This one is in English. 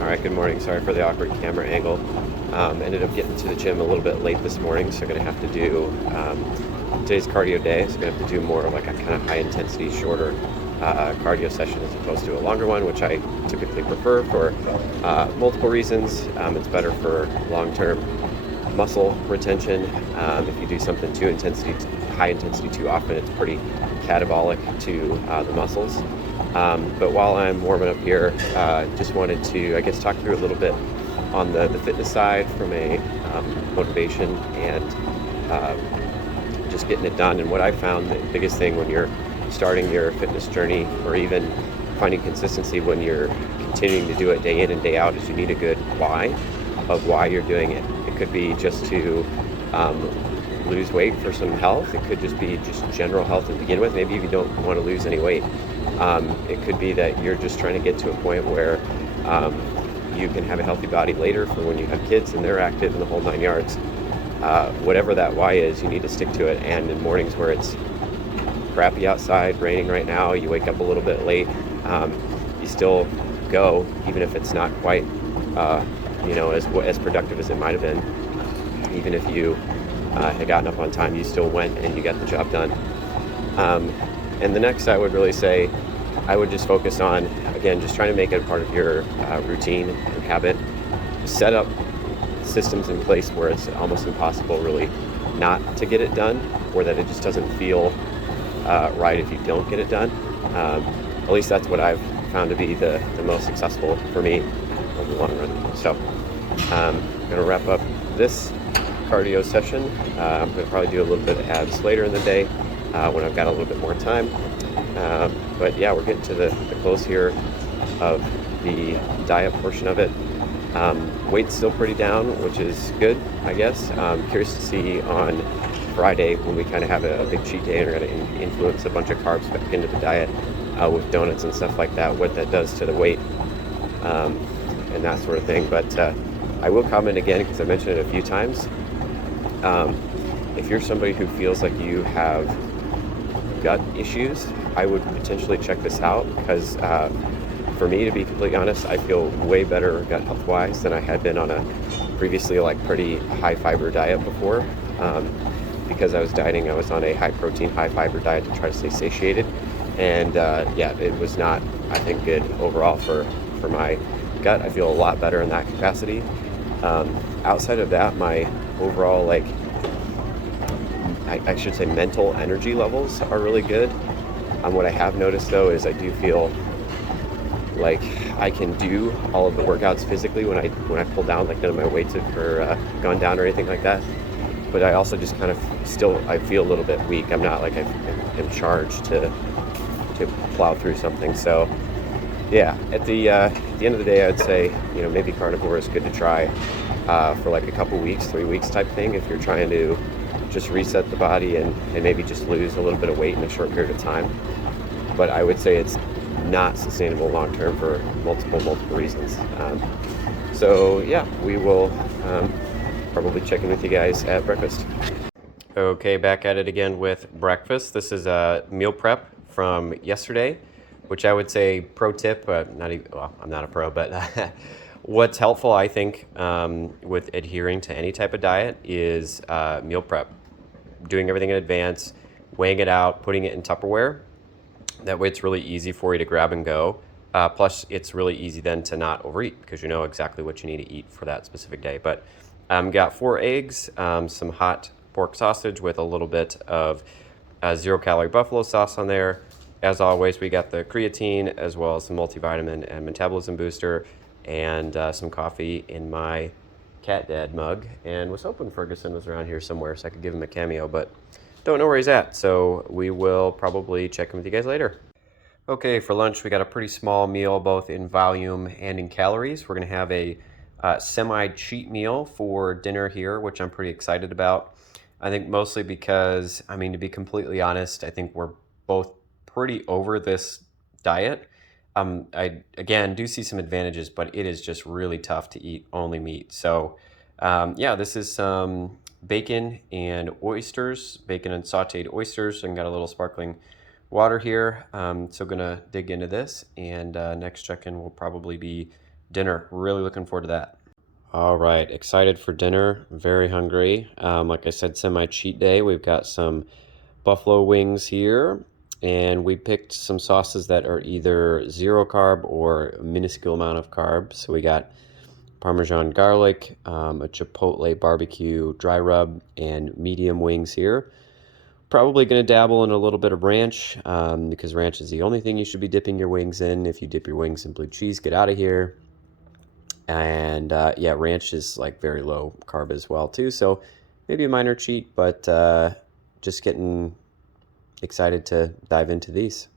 All right, good morning. Sorry for the awkward camera angle. Ended up getting to the gym a little bit late this morning, so I'm going to have to do today's cardio day. So I'm going to have to do more like a kind of high intensity, shorter cardio session as opposed to a longer one, which I typically prefer for multiple reasons. It's better for long-term muscle retention. If you do something high intensity too often, it's pretty catabolic to the muscles. But while I'm warming up here, just wanted to, I guess, talk through a little bit on the fitness side from a motivation and just getting it done. And what I found the biggest thing when you're starting your fitness journey, or even finding consistency when you're continuing to do it day in and day out, is you need a good why of why you're doing it. It could be just to lose weight for some health. It could just be just general health to begin with. Maybe if you don't want to lose any weight. It could be that you're just trying to get to a point where you can have a healthy body later for when you have kids and they're active in the whole 9 yards. Whatever that why is, you need to stick to it. And in mornings where it's crappy outside, raining right now, you wake up a little bit late, you still go, even if it's not quite as productive as it might have been. Even if you had gotten up on time, you still went and you got the job done. And the next, I would really say, I would just focus on, again, just trying to make it a part of your routine and habit. Set up systems in place where it's almost impossible really not to get it done, or that it just doesn't feel right if you don't get it done. At least that's what I've found to be the most successful for me over the long run. So I'm going to wrap up this cardio session. I'm going to probably do a little bit of abs later in the day when I've got a little bit more time. But yeah, we're getting to the close here of the diet portion of it. Weight's still pretty down, which is good, I guess. Curious to see on Friday, when we kind of have a big cheat day and we're going to influence a bunch of carbs back into the diet with donuts and stuff like that, what that does to the weight and that sort of thing. But I will comment again, because I mentioned it a few times. If you're somebody who feels like you have gut issues, I would potentially check this out, because for me, to be completely honest, I feel way better gut health wise than I had been on a previously pretty high fiber diet before. Because I was dieting, I was on a high protein, high fiber diet to try to stay satiated, and it was not, I think, good overall for my gut. I feel a lot better in that capacity. Outside of that, my overall I should say mental energy levels are really good. What I have noticed though is I do feel like I can do all of the workouts physically when I pull down, like none of my weights have gone down or anything like that. But I also just kind of I feel a little bit weak. I'm not like I'm charged to plow through something. So yeah, at the end of the day, I'd say maybe carnivore is good to try for like a couple weeks, 3 weeks type thing, if you're trying to just reset the body and maybe just lose a little bit of weight in a short period of time. But I would say it's not sustainable long term for multiple reasons. So yeah, we will probably check in with you guys at breakfast. Okay, back at it again with breakfast. This is a meal prep from yesterday, which I would say pro tip, I'm not a pro, but what's helpful, I think, with adhering to any type of diet is meal prep. Doing everything in advance, weighing it out, putting it in Tupperware. That way it's really easy for you to grab and go. Plus, it's really easy then to not overeat, because you know exactly what you need to eat for that specific day. But got 4 eggs, some hot pork sausage with a little bit of 0-calorie buffalo sauce on there. As always, we got the creatine as well as some multivitamin and metabolism booster, and some coffee in my cat dad mug. And was hoping Ferguson was around here somewhere so I could give him a cameo, but don't know where he's at. So we will probably check in with you guys later. Okay, for lunch we got a pretty small meal, both in volume and in calories. We're going to have a semi-cheat meal for dinner here, which I'm pretty excited about. I think mostly because, to be completely honest, I think we're both pretty over this diet. I, again, do see some advantages, but it is just really tough to eat only meat. So, this is some bacon and oysters, bacon and sauteed oysters, and got a little sparkling water here. So gonna dig into this, and next check-in will probably be dinner. Really looking forward to that. All right, excited for dinner. Very hungry. Like I said, semi-cheat day. We've got some buffalo wings here, and we picked some sauces that are either zero carb or a minuscule amount of carbs. So we got Parmesan garlic, a chipotle barbecue dry rub, and medium wings here. Probably going to dabble in a little bit of ranch because ranch is the only thing you should be dipping your wings in. If you dip your wings in blue cheese, get out of here. And yeah, ranch is like very low carb as well too. So maybe a minor cheat, but just getting excited to dive into these.